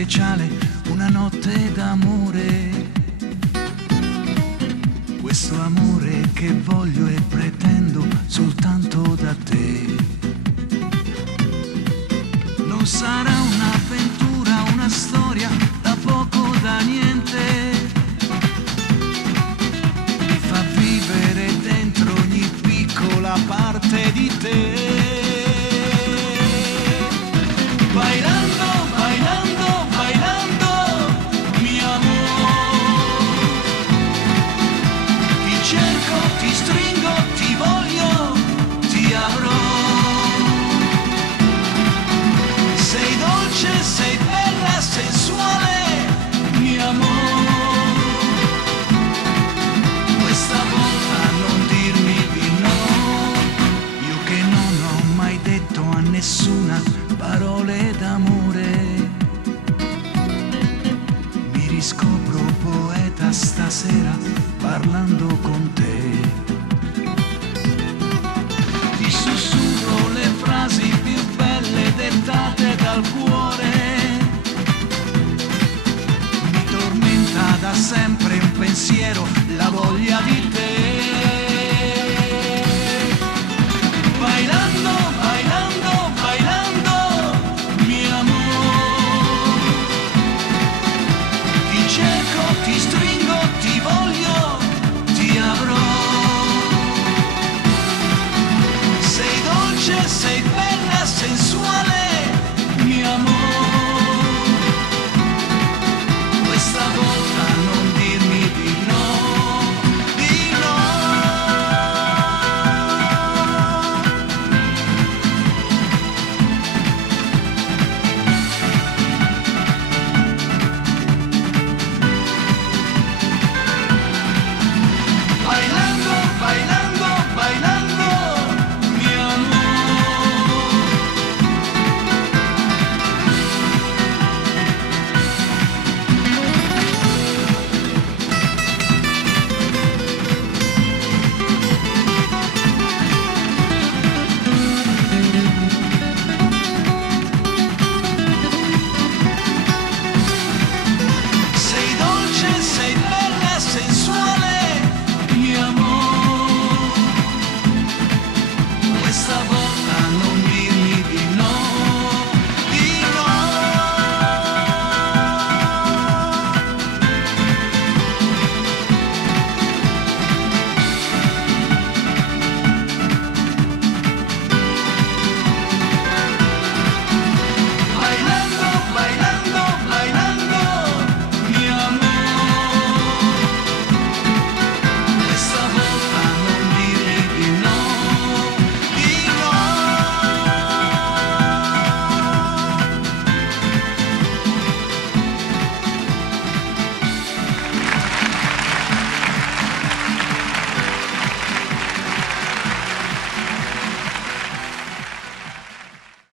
speciale, una notte d'amore. Questo amore che voglio e pretendo soltanto da te. Non sarà un'avventura, una storia da poco, da niente. Mi fa vivere dentro ogni piccola parte di te. Bailando, bailando, bailando, mi amor. Ti cerco, ti stringo, ti voglio, ti avrò. Sei dolce, sei bella, sensuale, mio amor. Questa volta non dirmi di no, io che non ho mai detto a nessuna parole d'amore. Mi riscopro poeta stasera parlando con te. Ti sussurro le frasi più belle dettate dal cuore.